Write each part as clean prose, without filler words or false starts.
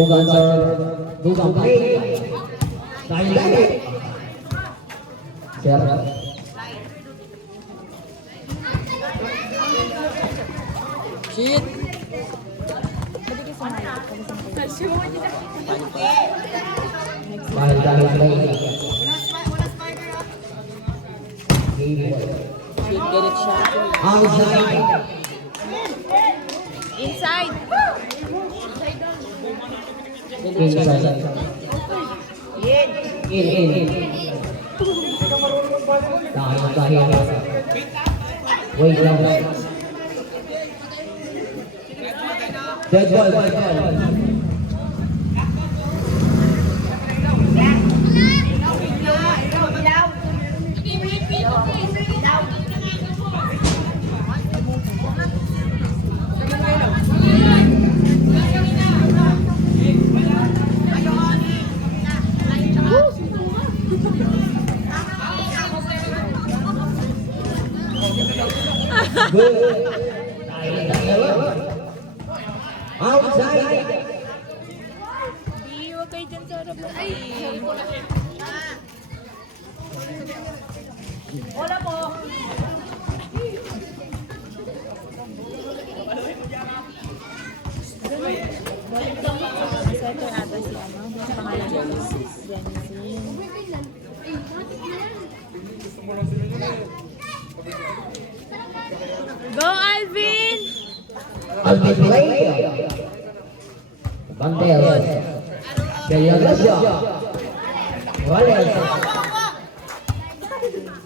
Dugang sa dugang play. Dahil. Sir. Shit! Dahil play. Shit, galit siya. Outside. Inside. Galit siya. Inside. In. Dahil. Wait lang. Dead ball. Good. Outside. Huwag kayo dyan sa harap. Ay! Wala po. Center ata si ano. Pangalan niya. Go, Alvin! Alvin play. Bantel. Kaya Gracia. Morales.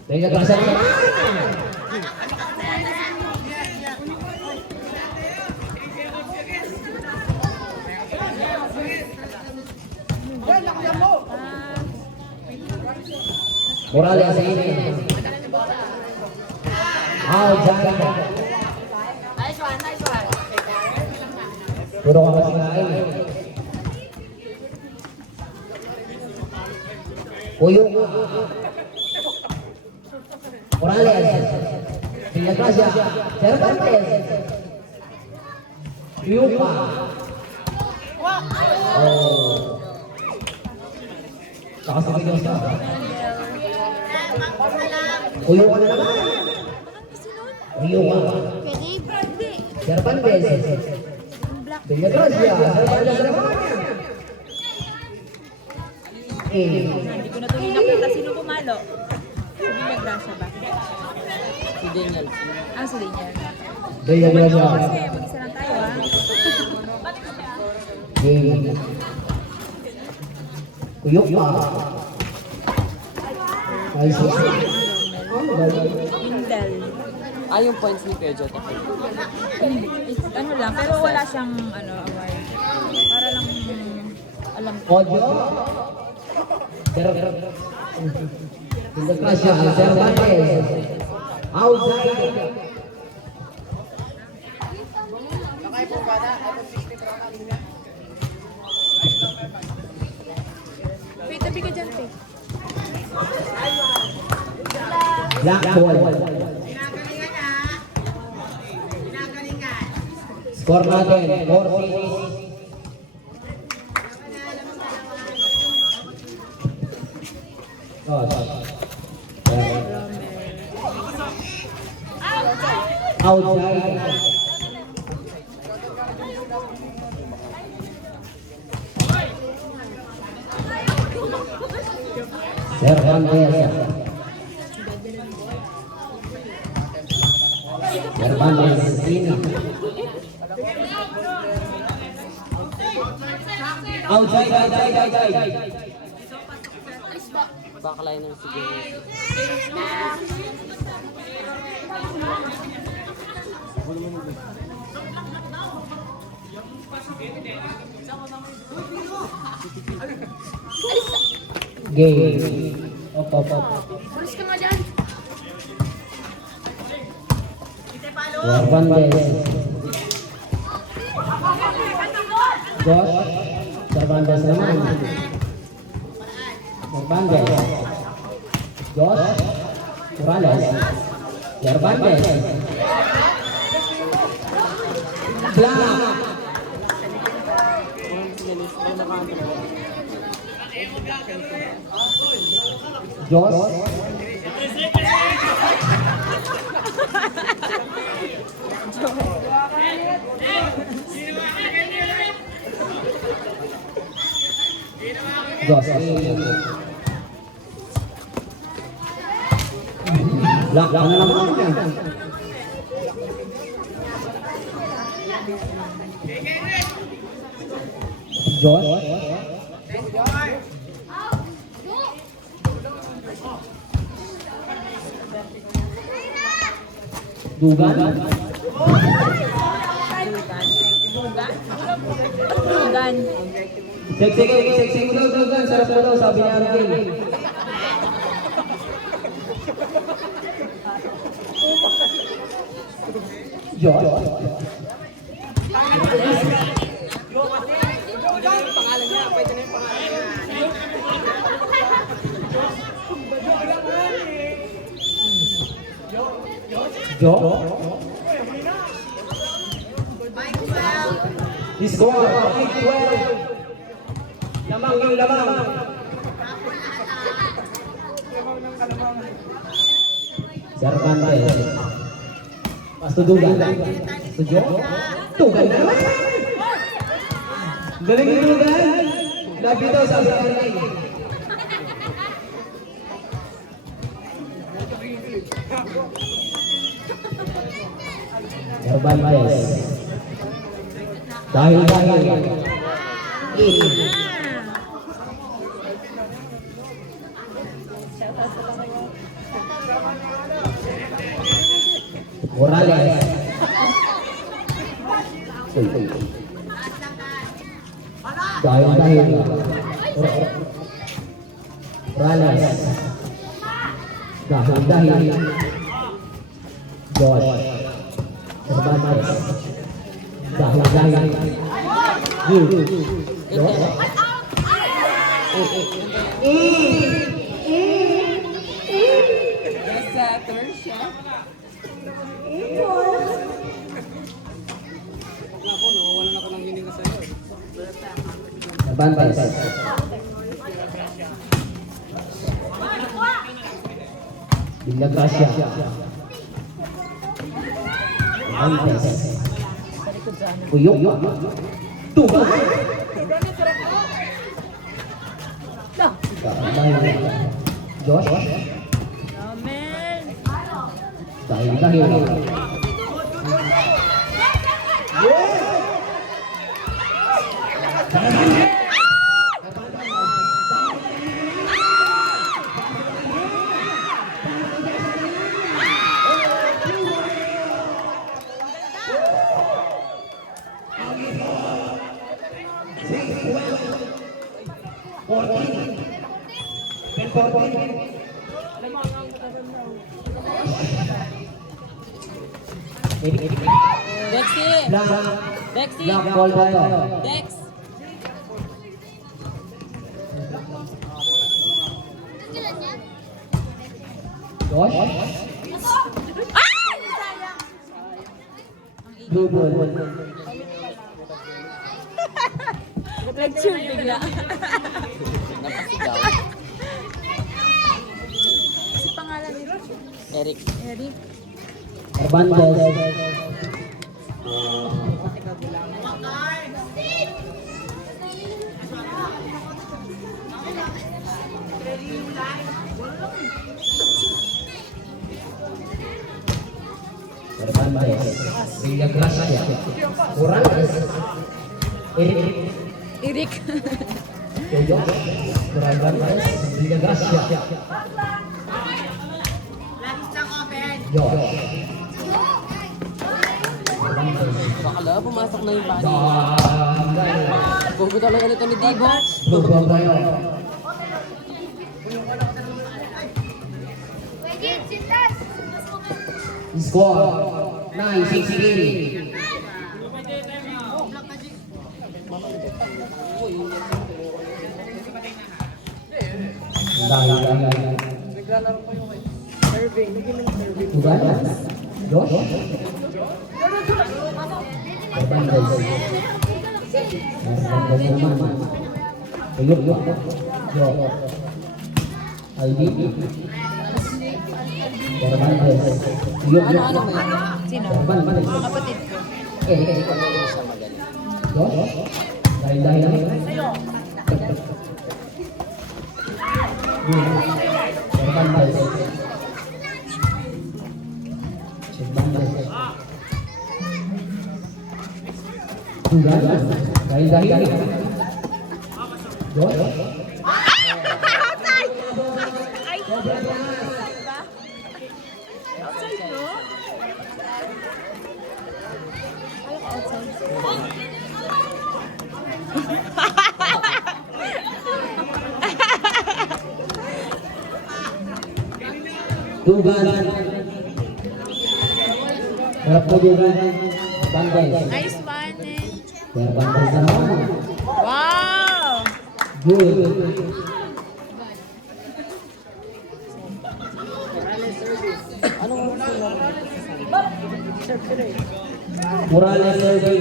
Kaya Gracia naman. Morales ini. Outside. Nice one. Puro ka kasi ngayon. Puyong. Morales. Kaya Gracia. Cervantes. Yupa. Oh. Nakasabay siya. Puyong ka na naman. Yupa. Cervantes. Kaya Gracia. Cervantes naman. Hindi ko na tuloy nakita sino pumalo. Hindi nag-grasya ba? Si Daniel. Si Daniel. Kaya Gracia. Kasi mag-isa lang tayo Game. Kuyok pa. Nice. Intel. Yung points ni Pedro. Ano lang, pero wala siyang award. Para lang alam ko. Ojo. Kaya Gracia. Cervantes. Outside. Wait, tabi ka dyan, Pe. Black ball. Score natin, 4-6. Outside. Cervantes. Ini. Outside. Backliner si Daniel. Game. Op. Pulis ka nga dyan. Cervantes. Josh. Cervantes naman. Cervantes. Josh. Morales. Cervantes. Black. Josh. Josh. Lock na naman yan. Josh. Dugan. Dugan. Sexy mo daw, Dugan. Sarap mo daw, sabi ni Arvin. Josh. He scored 5-12. Lamang yung lamang. Cervantes. Pastudugan. Studio. Tugan na naman. Galing yung Dugan. Labi daw sa akin. Cervantes. Dahil. Morales. Dahil. Morales. Dahil. Josh. Cervantes. Dahil. Cervantes. Bigla Gracia. Cervantes. Uyok. Tugan. Josh. Amen. Dahil. Dexy! Dexy! Black ball tayo. Dex! Josh. Blue ball. Nag-chill bigla. Napasigaw. Kasi pangalan nito. Eric. Eric. Cervantes. Cervantes. Bigla Gracia. Morales. Eric. Josh. Cervantes. Bigla Gracia. Josh. Bakala, pumasok na yung body. Dahil. Bugo talaga nito ni Digo. Blue ball tayo. Score 9-16. Dahil. Naglalaro ko yung serving. Naging ng serving. Tugan. Josh. Cervantes. Cervantes naman. Ayun, yo. Aldi. Hernandez. Yo. Ano mo yun? Sino? Hernandez. Kapatid ko. Yo. Dahil lang. Hernandez. Hernandez. Sudah. Dahil. Yo. Dugan. Harap mo dugan. Bandai. Nice one eh. Biar bandai sama. Wow! Good. Morales survey.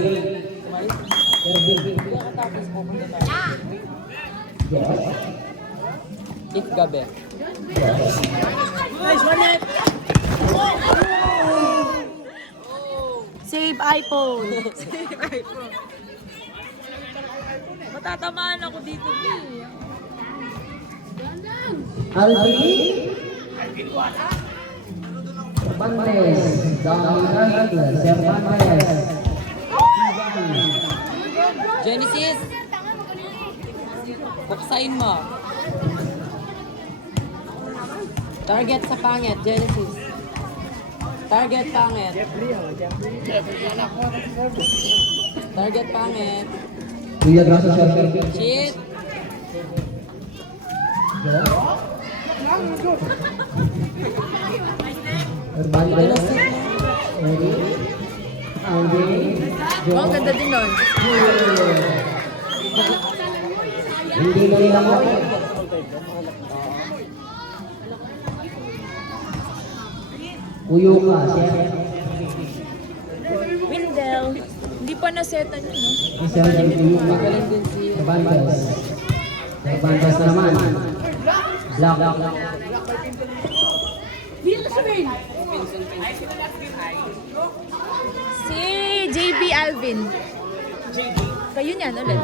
Survey. If gabi. Save iPhone. Matatamaan ako dito, B. Alvin. Cervantes. Dominant. Cervantes. Genesis! Buksain mo. Target sa pangit, Genesis. Target pangit. Target pangit. Kuya Gracia survey. Shit! Cervantes. Alvin. Oh, ang ganda din nun. Hindi mo ilang ako. Uyo ka, sir. Windel. Hindi pa nasetan yun, no? Isang uyo ka. Cervantes. Cervantes naman. Black. Si JB Alvin. Kayo niyan ulit.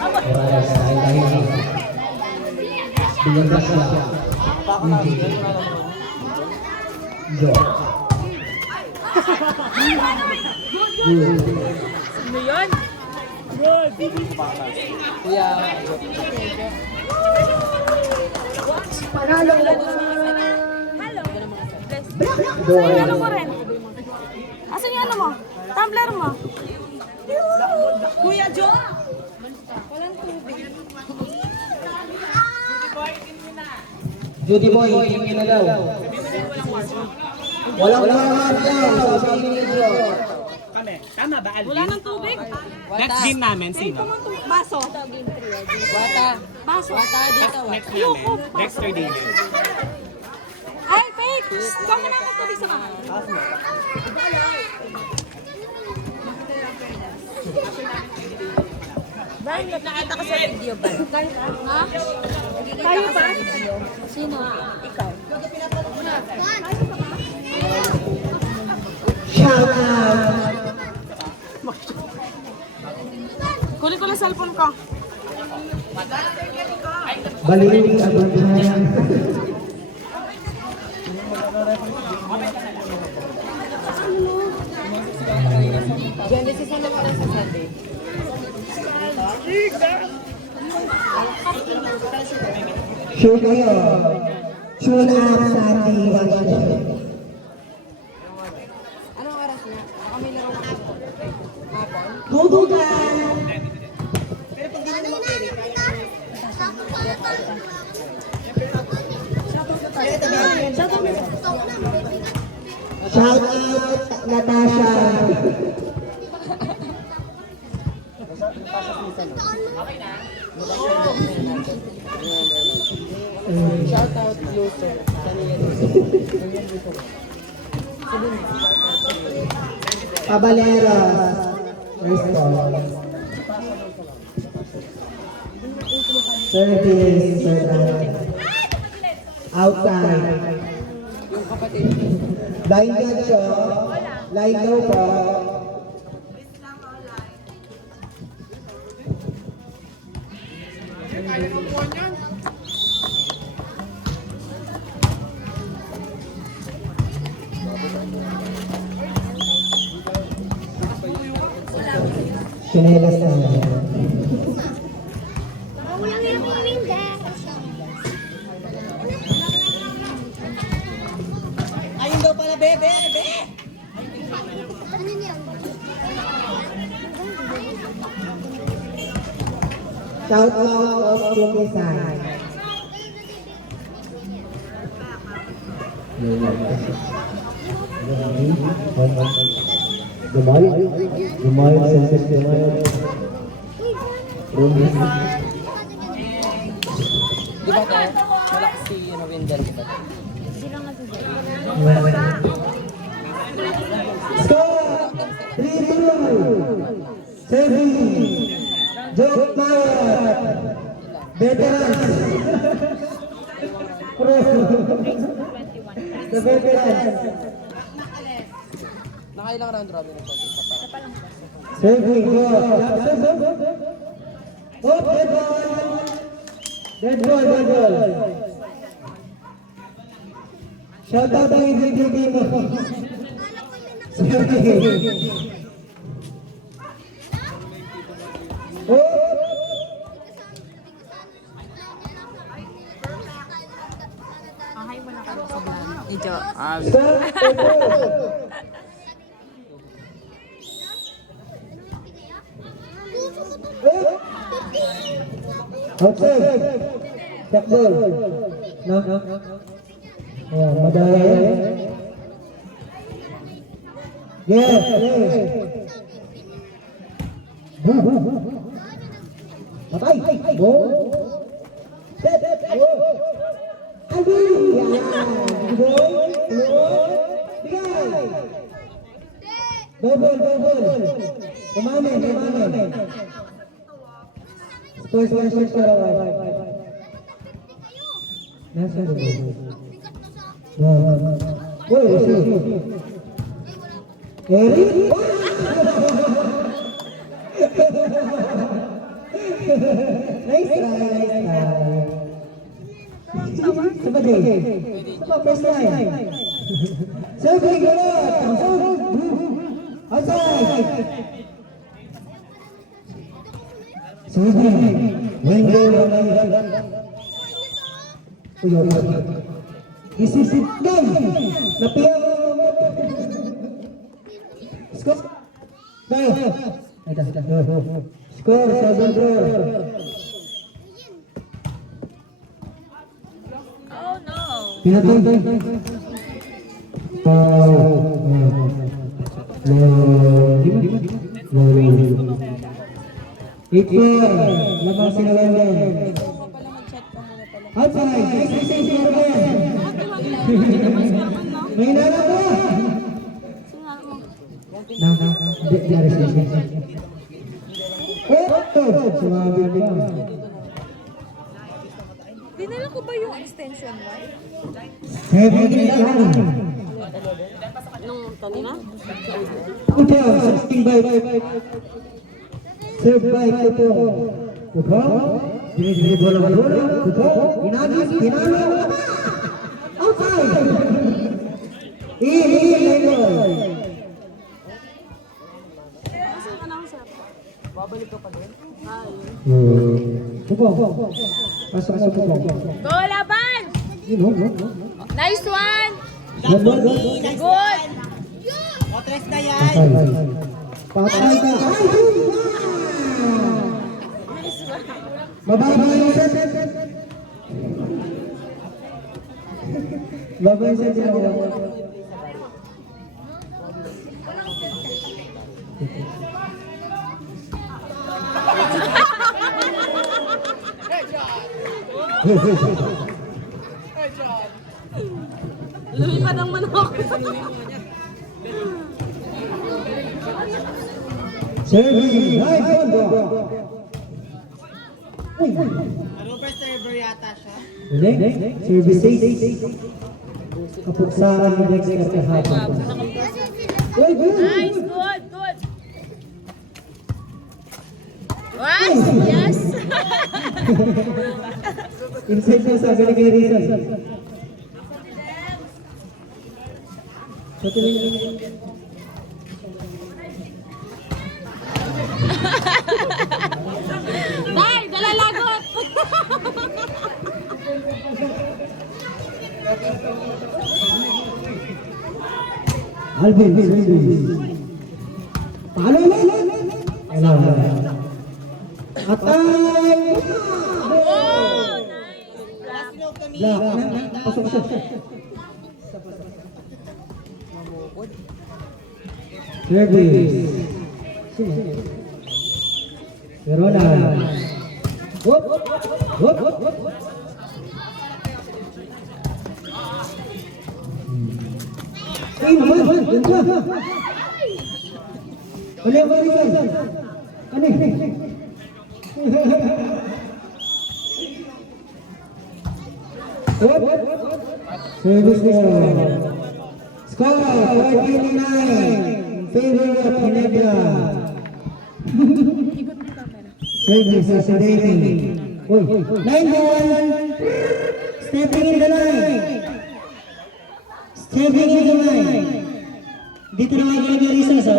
Morales, dahil. Bilang Gracia. Jo. Ano yun? Kuya, Hello. Bless. Ano mo rin? Asan yung ano mo? Tumbler mo? Kuya Jo? Judy Boy, tingin na daw. Walang laman daw, sabi ni Jo. Kami. Tama ba, Alvin? Wala ng tubig? Next game namin, sino? Baso. Wata. Baso. Wata dito, Next wata. namin. Next 3 days. Ay, fake! Ikaw na ng tubig sa mga. Dahil nakita ko sa video ba? Ha? Tayo ba? Sino? Ikaw. Shout out! Kunin ko na cellphone ko. Balikin ang bantayan. Genesis, ano ka rin sa Sunday? Sure kayo. Tune up Sunday, watch it. Anong oras na? Kami laro ko. Hapon? Dudugan! Shout out Natasha. Shout out Luso. Caballero. Nice call. Service. Outside. Yung kapatid. Line yan siya. Line daw po. Sinelas na yan. Ayun daw pala, bebe! Shout out of Kumisan. Gumawa, senses gumawa. Di ba to? Wala si Wendell, di ba to? Score! 3-2. Serving. Joke Mawat. Veterans. Pro. The veterans. Nakailang round robin ito? Serving. Go. Oh, dead ball. Dead ball. Shout out ang hindi mo. Serving. Ahay mo na kami sa vlog. Medyo. Outside. Takbo. Na. Oh, madaya. Yes. Patay. Go. Set. Go. Ayun. Go. Bigay. Double. Kumanin. Score. Nasa go. Eric. Nice try. Sabay. First time. Serving ulit. Outside. Serving. Window. Isisit game. Napiyaw. Score. Score 7-4. Oh no. Pinatay. Ito. Labang sila lang. Outside. May nalak mo. Sumabi pa. Dinala ko ba yung extension wire? Nung kanina? Ito, 16 by 5. Serve by 2. Ito. Dini bola. Ito. Inagis. Outside. Lego. Babalik ka pa din? Pasok. Go, laban! Nice one! Good. Otres na yan! Patay ka. Mababa yung set. Baba yung set. Lumipad ang manok. Serving. Right, go. Super server yata siya. Galing. Service 6. Kapuksaan ni Dexter kahapon. Uy, good. Nice, good, good. Wow, yes. Inside na sabi ni kay Rizal. Sa tuloy. Day, dalalagot! Alvin, Palo na. Alam. Atay! Oh, nice. Black. Pasok siya. Service. Verona. Hop. Ay, naman. Yan ka. Uli. Service there. Score 49. Favor of Ginebra. Service accelerating. 91. Stepping in the line. Stepping in the line. Dito na mga Ginebra sa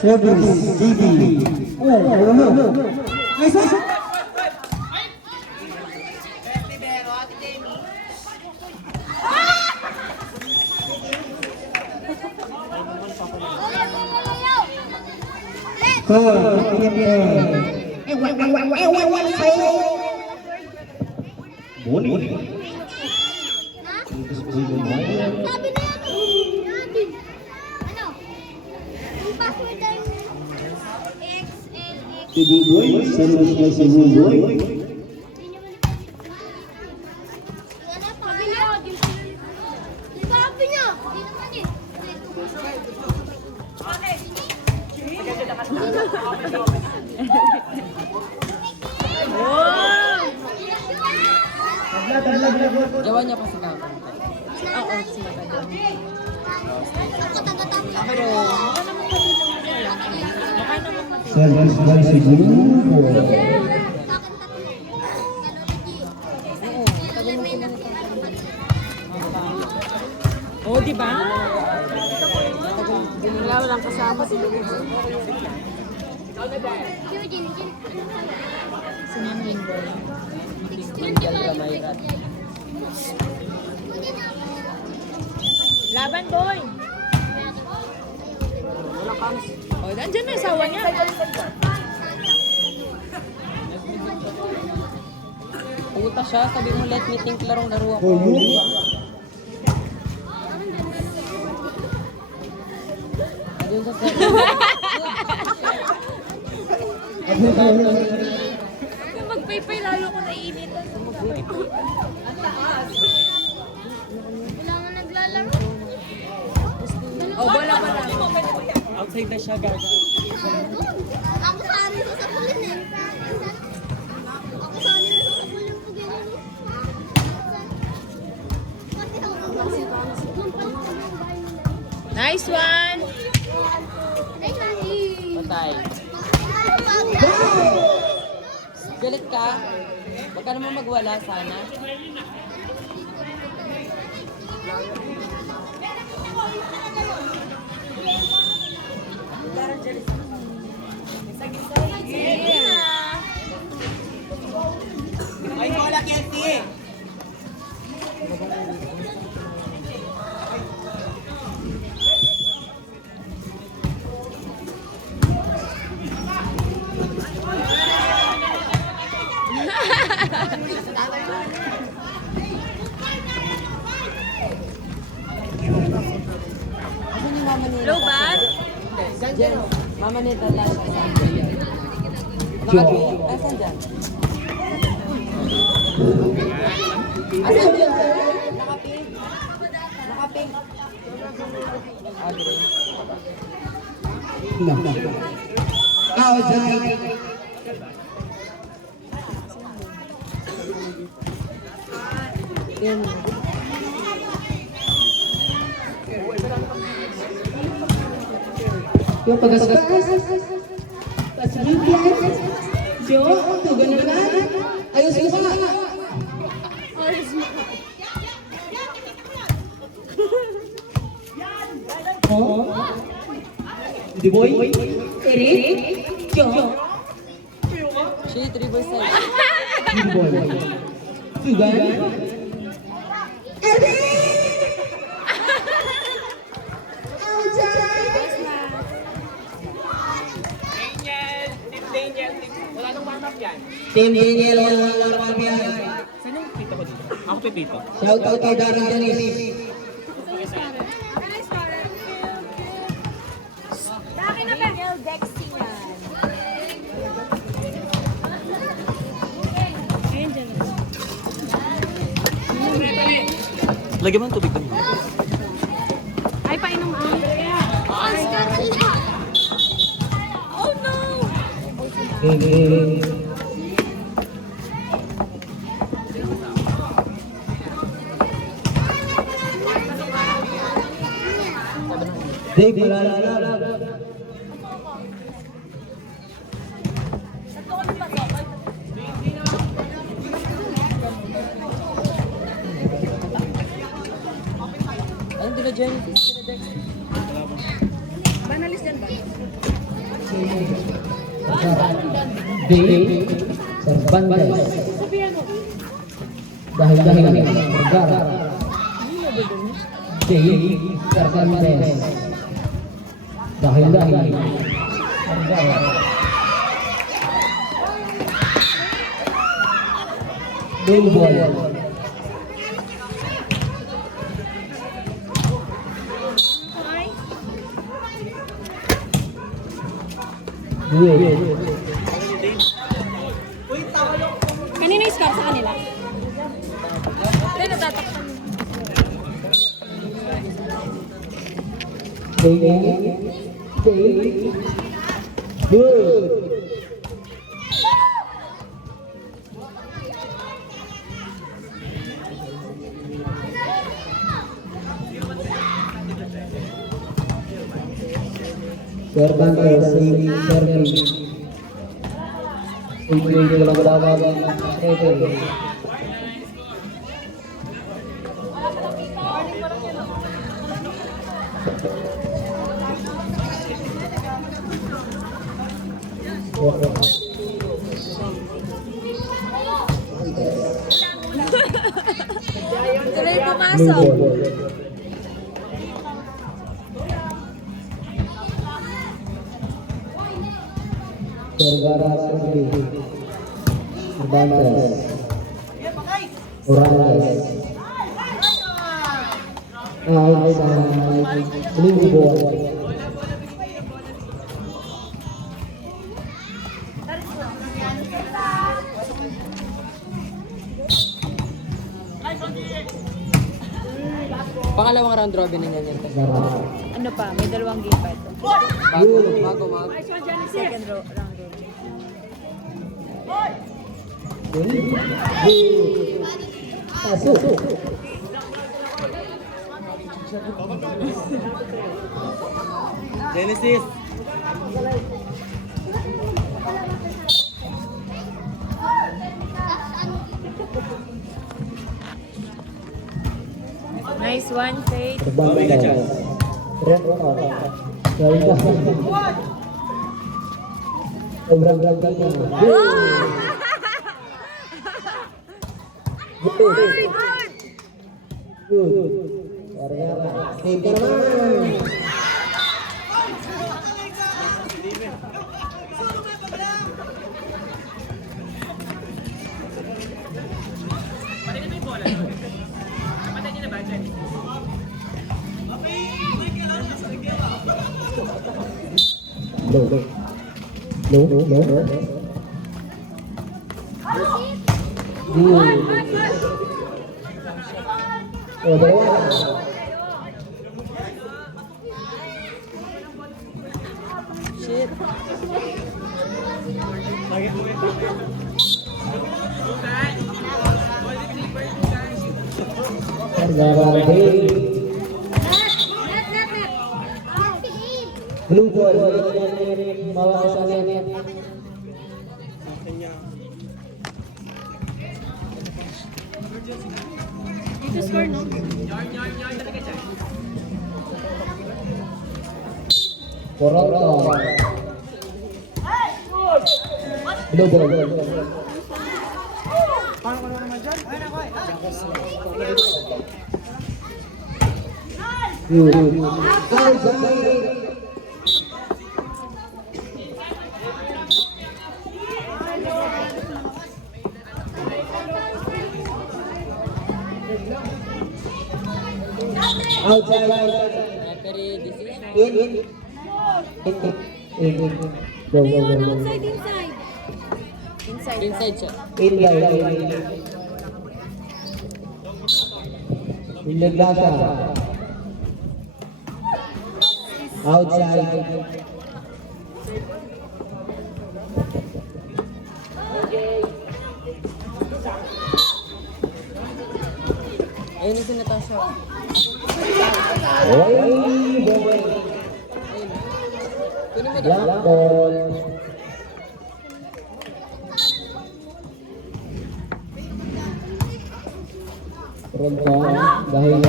Service, GD. Oh. Nice one. Boy, service by Cebu Boy. Jawa niya pa si Kaka. Oo, sila ka doon. Pero, Service by Cebu Boy. Oh, di ba? walang kasama si Luigi. Sinaming boy. Laban, boy! Oh, nandiyan na yung asawa niya. Puta siya, sabi mo let me think larong laro ako. Oh, yun. Ayun sa Yung magpaypay, lalo ko naiinitan. Wala nga naglalaro. Oh, bola pala. outside na siya, gaga. Ako sa amin sa pulin eh. Ako sa amin sa pulin po gano'n. Nice one! Patay. Galit ka? Huwag ka naman magwala sana. Ay, wala Kelty! Asan yung mama nila? Low bar? Jen, mama nila lang. Asan dyan? Asan dyan? Nakaping. Nakaping. Outside. Yung pagasgas. Pasalubyan. Jo, tugan naman. Ayos mo ka. Oh. Di boy. Eric. Jo. Shade, reverse side. Di boy. Tugan. Eric. Daniel! Team Daniel! Wala nang warm-up yan. Team Daniel, wala yan. Sino yung pito ko dito? Ako pipito. Shout out kay Darren Janice. Daki na Daniel Dexy yan. Lagyan mo ng tubig doon. Ay, painom ko. Oh no! Dave, malala. Ano dila Genesis? Dave, Cervantes. Dahil Vergara. Dave, Cervantes. Dahil Vergara. Blue ball. Kanino yung scar sa kanila? Hindi, natatakpan. Good. Cervantes, Sini, Sergi. Ini dalam berlawan Srete. Tuloy pumasok. Vergara, Sergi. Cervantes. Morales. Outside. Blue ball. Pangalawang round robin na yan. Vergara. Ano pa? May dalawang game pa ito. Bago. Second round robin. Pasok. Genesis! Nice one, Faith. Cervantes. Sobrang-brang Good. Vergara. Save ka naman. No. Good. Oh, dalawa. Blue ball. Bawa sa net. Dito score, no? Toronto. Blue ball. Outside. In. Go. Inside, inside. Inside siya. In. Inagasa. Outside. Ayun yung si Natasha. Black ball. Toronto. Dahil.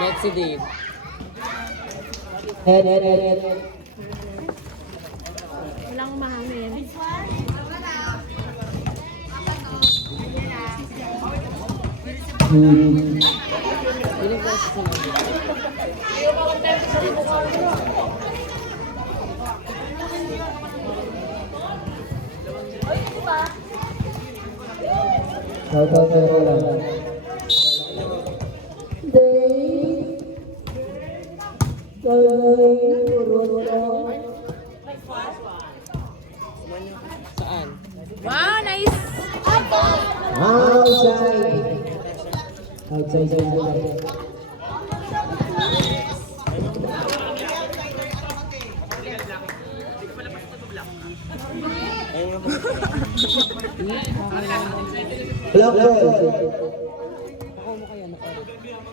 Next si Dave. Head. Walang mahangin. Ilang klase sila? Saan? Wow, nice! Outside. Black ball. Ako mo kaya naka.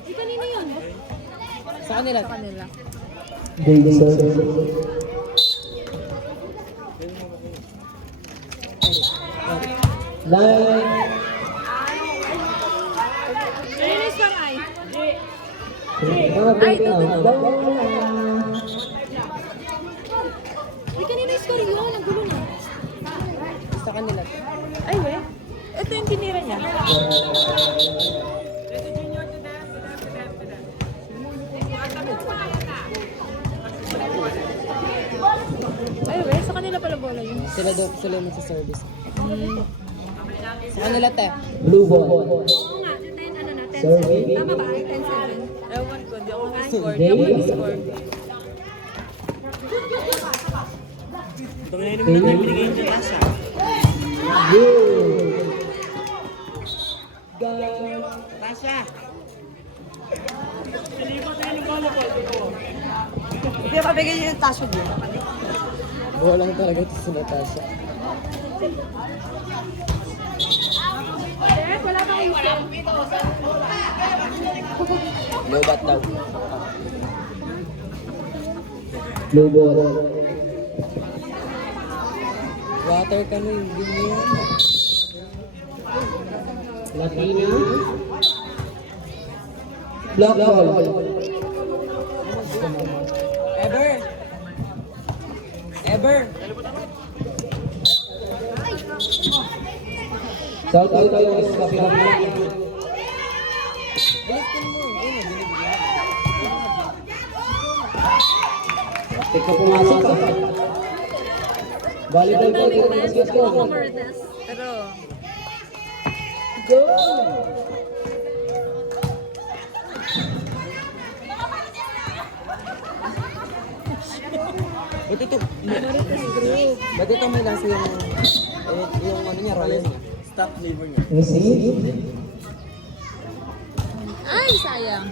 Di kanina yun. Sa kanila. Davidson. Nine. Finish lang ay. Ay, Di kanina yung score yun. Ang gulo na. Sa kanila. Ay, we. Ito yung tinira niya. Ay, we. Sa kanila pala bola yun. Sila mo sa service. Sa kanila, te. Blue ball. Oo nga. 10, ano na, 10-7. Sorry. Tama ba? 10-7. Ewan ko, di ako nag-score. Di ako nag-score. Hindi pa bigyan niyo yung taso din. Bolang talaga ito si Natasha. Wala bang whistle? Lobat daw. Blue ball. Water ka na yung ganyan. Latina. Black ball. Ever. South out tayo sa kapilang. Balikin mo. Ayun, binibigyan. Teka pumasok ka. Volleyball po. Let's go. Pero, Go! Ba't ito? Ba't ito may lasa yung ano niya, royal? Stop flavor niya. Receive. ay, sayang.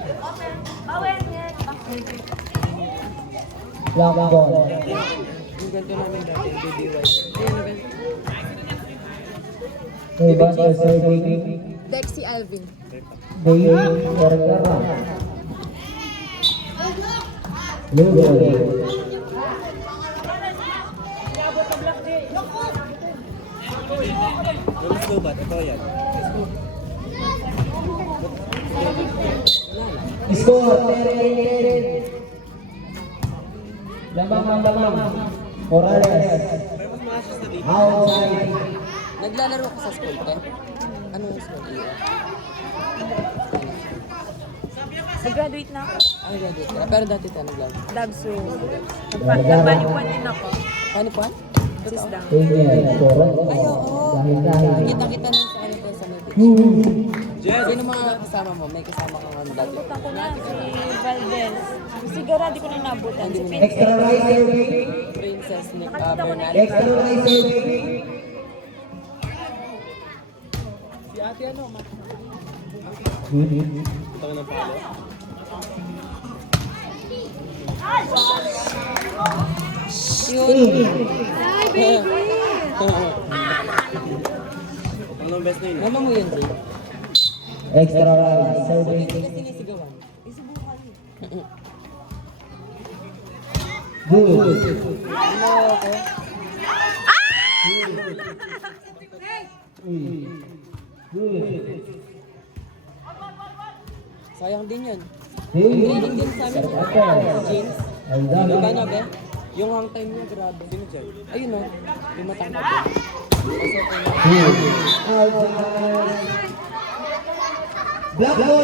Black ball. Yung ganito namin dati, yung BBY. Ayun, ano ba? May basket serving. Dexy Alvin. Day Vergara. Blue ball. Score 10-10. Lamang. Morales. Outside. Naglalaro ka sa school, Ken? Ano yung school? Nag-graduate na ako. Ano graduate ka? Pero dati ka naglalaro. Dabso. Nagpanipuan din ako. Ano pa? Sisdang. Tingin. Score. Ay, oo. Dahil. Kita-kita nung sa kanito sa Medic. Sino mga kasama mo? May kasama kang ano dati? Nabutan ko na si Valdez. Siguro di ko na nabutan. Si Pin. Extra right serving. Princess Nick Nakita ko na Bernal. Extra right serving. Si ate ano? Yun. Ay, baby! Mama mo yun, Jay. Extra right serving. Hindi ka sinisigawan. Good. Ano ako? Good. Sayang din yun. Hey. Din sa amin. James. Ang Diba dami. na, be? Yung hang time niya, grabe. Ayun o. Yung matangkad din. Kasi okay na. Black ball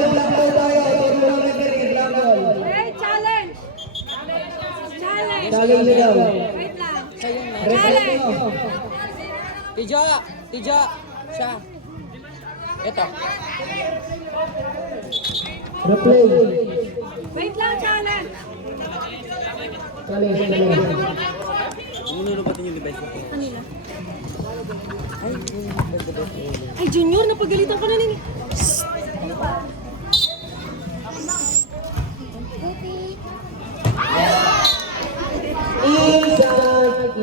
tayo. Turno lang referee, black ball. Hey, challenge! Challenge! Challenge nyo daw. Wait lang. Siya yung na. Referee nyo. Tijo! Tijo! Siya. Ito. Replay. Wait lang, challenge! Challenge. Ay, Junior, napagalitan ka na nini. Inside.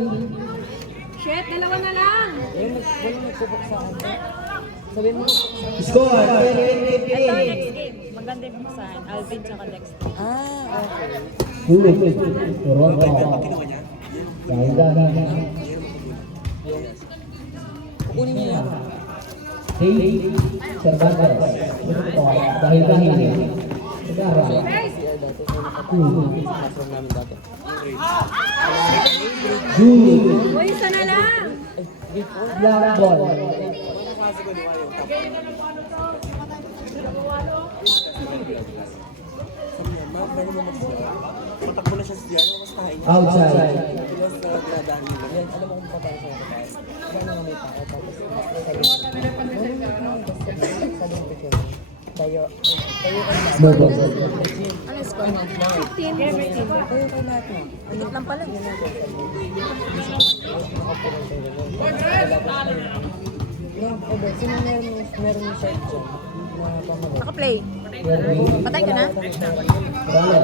Shit, dalawa na lang. Ayun, walang nagsubok sa akin. Sabihin mo. Score. Ito, 10-15. next game. Maganda yung buksan. Alvin tsaka Dexter. Okay. Good. Toronto. Dahil. Kukunin niyo yan. Hey. Cervantes. Dahil. Segara. CR dati. Classroom namin dati. Good. Uy, isa na lang. Black ball. Outside. Yan, alam mo kung paano siya nakataas. Paano nga may tao, tapos sabi ng picture mo, tayo No ball. Ano score mo? 15. tayo kay lahat mo. Init lang pala. Sino meron yung shirt dyan? Na pamalo? Naka-play. Patay ka na? Wala.